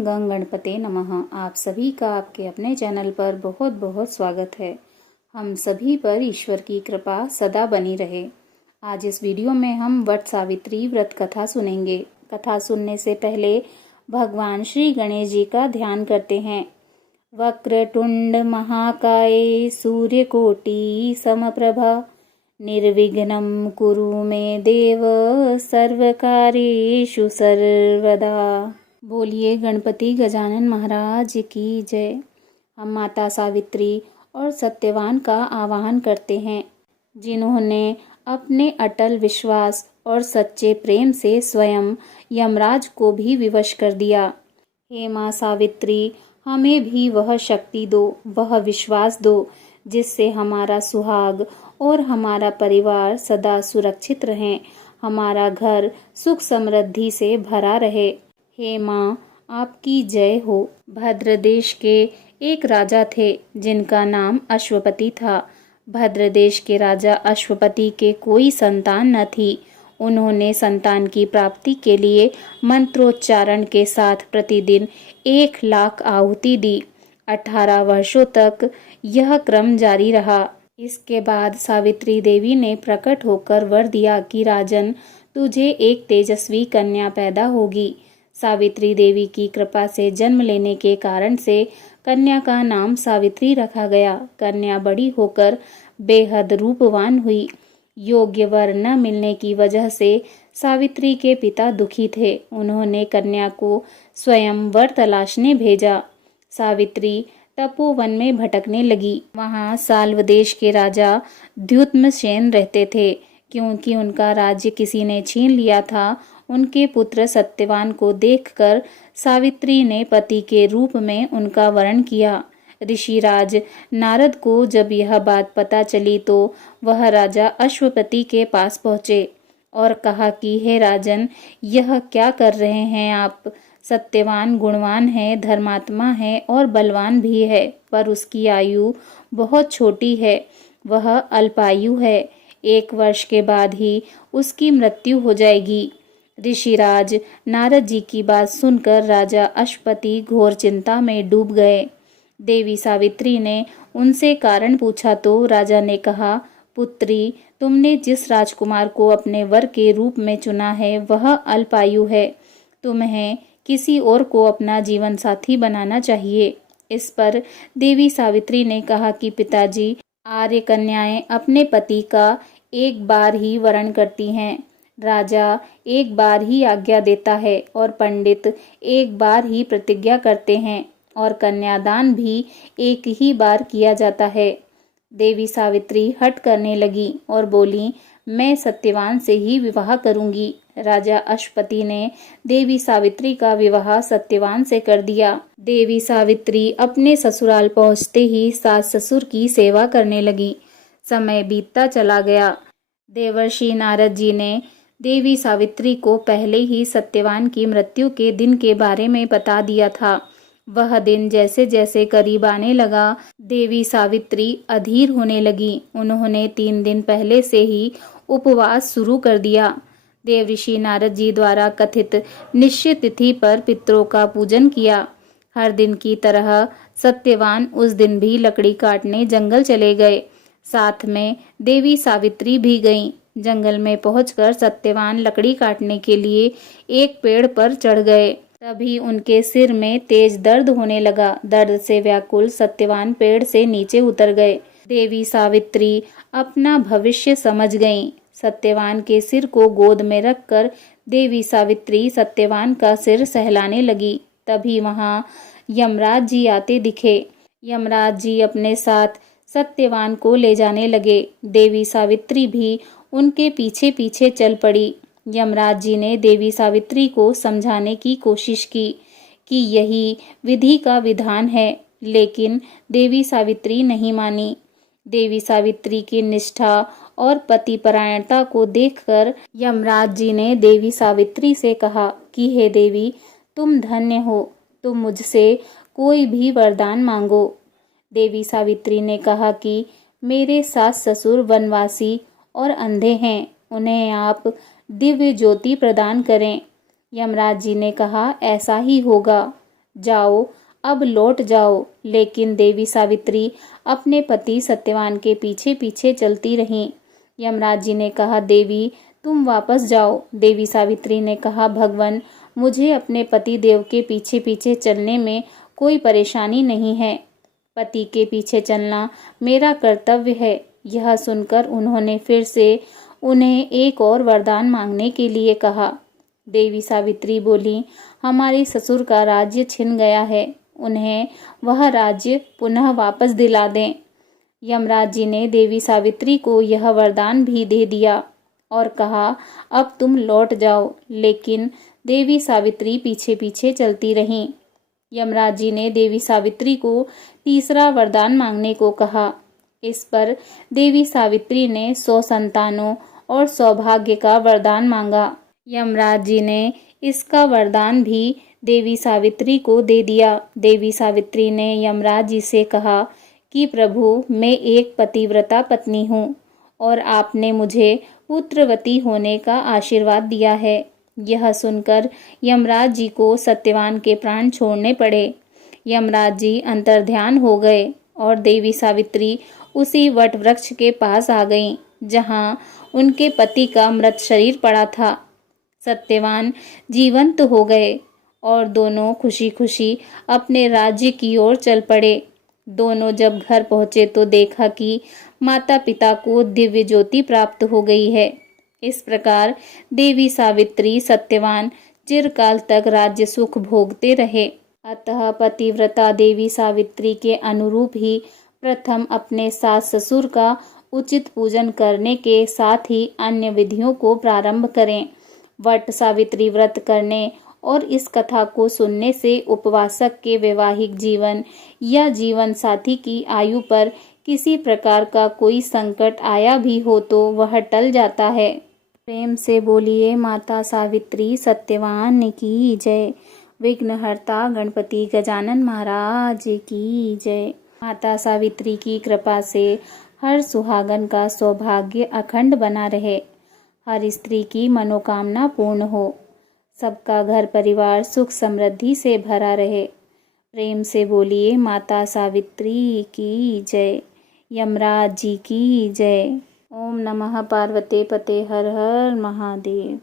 गं गणपते नमः। आप सभी का आपके अपने चैनल पर बहुत बहुत स्वागत है। हम सभी पर ईश्वर की कृपा सदा बनी रहे। आज इस वीडियो में हम वट सावित्री व्रत कथा सुनेंगे। कथा सुनने से पहले भगवान श्री गणेश जी का ध्यान करते हैं। वक्रतुंड महाकाय सूर्यकोटि समप्रभा निर्विघ्नं कुरु मे देव सर्वकार्येषु सर्वदा। बोलिए गणपति गजानन महाराज की जय। हम माता सावित्री और सत्यवान का आवाहन करते हैं, जिन्होंने अपने अटल विश्वास और सच्चे प्रेम से स्वयं यमराज को भी विवश कर दिया। हे माँ सावित्री, हमें भी वह शक्ति दो, वह विश्वास दो, जिससे हमारा सुहाग और हमारा परिवार सदा सुरक्षित रहें, हमारा घर सुख समृद्धि से भरा रहे। हे माँ, आपकी जय हो। भद्र देश के एक राजा थे, जिनका नाम अश्वपति था। भद्र देश के राजा अश्वपति के कोई संतान न थी। उन्होंने संतान की प्राप्ति के लिए मंत्रोच्चारण के साथ प्रतिदिन 1,00,000 आहुति दी। 18 वर्षों तक यह क्रम जारी रहा। इसके बाद सावित्री देवी ने प्रकट होकर वर दिया कि राजन, तुझे एक तेजस्वी कन्या पैदा होगी। सावित्री देवी की कृपा से जन्म लेने के कारण से कन्या का नाम सावित्री रखा गया। कन्या बड़ी होकर बेहद रूपवान हुई। योग्य वर न मिलने की वजह से सावित्री के पिता दुखी थे। उन्होंने कन्या को स्वयं वर तलाशने भेजा। सावित्री तपोवन में भटकने लगी। वहां साल्व देश के राजा द्युम्नसेन रहते थे। क्योंकि उनका राज्य किसी ने छीन लिया था, उनके पुत्र सत्यवान को देखकर सावित्री ने पति के रूप में उनका वरण किया। ऋषिराज नारद को जब यह बात पता चली तो वह राजा अश्वपति के पास पहुँचे और कहा कि हे राजन, यह क्या कर रहे हैं आप? सत्यवान गुणवान है, धर्मात्मा है और बलवान भी है, पर उसकी आयु बहुत छोटी है। वह अल्पायु है। 1 वर्ष के बाद ही उसकी मृत्यु हो जाएगी। ऋषिराज नारद जी की बात सुनकर राजा अश्वपति घोर चिंता में डूब गए। देवी सावित्री ने उनसे कारण पूछा तो राजा ने कहा, पुत्री, तुमने जिस राजकुमार को अपने वर के रूप में चुना है वह अल्पायु है। तुम्हें किसी और को अपना जीवन साथी बनाना चाहिए। इस पर देवी सावित्री ने कहा कि पिताजी, आर्य कन्याएं अपने पति का एक बार ही वरण करती हैं। राजा एक बार ही आज्ञा देता है और पंडित एक बार ही प्रतिज्ञा करते हैं और कन्यादान भी एक ही बार किया जाता है। देवी सावित्री हठ करने लगी और बोली, मैं सत्यवान से ही विवाह करूंगी। राजा अश्वपति ने देवी सावित्री का विवाह सत्यवान से कर दिया। देवी सावित्री अपने ससुराल पहुंचते ही सास ससुर की सेवा करने लगी। समय बीतता चला गया। देवर्षि नारद जी ने देवी सावित्री को पहले ही सत्यवान की मृत्यु के दिन के बारे में बता दिया था। वह दिन जैसे जैसे करीब आने लगा, देवी सावित्री अधीर होने लगी। उन्होंने 3 दिन पहले से ही उपवास शुरू कर दिया। देवऋषि नारद जी द्वारा कथित निश्चित तिथि पर पितरों का पूजन किया। हर दिन की तरह सत्यवान उस दिन भी लकड़ी काटने जंगल चले गए। साथ में देवी सावित्री भी गईं। जंगल में पहुंचकर सत्यवान लकड़ी काटने के लिए एक पेड़ पर चढ़ गए। तभी उनके सिर में तेज दर्द होने लगा। दर्द से व्याकुल सत्यवान पेड़ से नीचे उतर गए। देवी सावित्री अपना भविष्य समझ गईं। सत्यवान के सिर को गोद में रखकर देवी सावित्री सत्यवान का सिर सहलाने लगी। तभी वहां यमराज जी आते दिखे। यमराज जी अपने साथ सत्यवान को ले जाने लगे। देवी सावित्री भी उनके पीछे पीछे चल पड़ी। यमराज जी ने देवी सावित्री को समझाने की कोशिश की कि यही विधि का विधान है, लेकिन देवी सावित्री नहीं मानी। देवी सावित्री की निष्ठा और पतिपरायणता को देखकर यमराज जी ने देवी सावित्री से कहा कि हे देवी, तुम धन्य हो, तुम मुझसे कोई भी वरदान मांगो। देवी सावित्री ने कहा कि मेरे सास ससुर वनवासी और अंधे हैं, उन्हें आप दिव्य ज्योति प्रदान करें। यमराज जी ने कहा, ऐसा ही होगा। जाओ, अब लौट जाओ। लेकिन देवी सावित्री अपने पति सत्यवान के पीछे पीछे चलती रहीं। यमराज जी ने कहा, देवी तुम वापस जाओ। देवी सावित्री ने कहा, भगवान मुझे अपने पति देव के पीछे पीछे चलने में कोई परेशानी नहीं है। पति के पीछे चलना मेरा कर्तव्य है। यह सुनकर उन्होंने फिर से उन्हें एक और वरदान मांगने के लिए कहा। देवी सावित्री बोली, हमारे ससुर का राज्य छिन गया है, उन्हें वह राज्य पुनः वापस दिला दें। यमराज जी ने देवी सावित्री को यह वरदान भी दे दिया और कहा, अब तुम लौट जाओ। लेकिन देवी सावित्री पीछे पीछे चलती रहीं। यमराज जी ने देवी सावित्री को तीसरा वरदान मांगने को कहा। इस पर देवी सावित्री ने 100 संतानों और सौभाग्य का वरदान मांगा। यमराज जी ने इसका वरदान भी देवी सावित्री को दे दिया। देवी सावित्री ने यमराज जी से कहा कि प्रभु, मैं एक पतिव्रता पत्नी हूँ और आपने मुझे पुत्रवती होने का आशीर्वाद दिया है। यह सुनकर यमराज जी को सत्यवान के प्राण छोड़ने पड़े। यमराज जी अंतर्ध्यान हो गए और देवी सावित्री उसी वट वृक्ष के पास आ गईं, जहाँ उनके पति का मृत शरीर पड़ा था। सत्यवान जीवंत हो गए और दोनों खुशी खुशी अपने राज्य की ओर चल पड़े। दोनों जब घर पहुंचे तो देखा कि माता पिता को दिव्य ज्योति प्राप्त हो गई है। इस प्रकार देवी सावित्री सत्यवान चिरकाल तक राज्य सुख भोगते रहे। अतः पतिव्रता देवी सावित्री के अनुरूप ही प्रथम अपने सास ससुर का उचित पूजन करने के साथ ही अन्य विधियों को प्रारंभ करें। वट सावित्री व्रत करने और इस कथा को सुनने से उपवासक के वैवाहिक जीवन या जीवन साथी की आयु पर किसी प्रकार का कोई संकट आया भी हो तो वह टल जाता है। प्रेम से बोलिए माता सावित्री सत्यवान की जय। विघ्नहर्ता गणपति गजानन महाराज की जय। माता सावित्री की कृपा से हर सुहागन का सौभाग्य अखंड बना रहे, हर स्त्री की मनोकामना पूर्ण हो, सबका घर परिवार सुख समृद्धि से भरा रहे। प्रेम से बोलिए माता सावित्री की जय। यमराज जी की जय। ओम नमः पार्वते पते हर हर महादेव।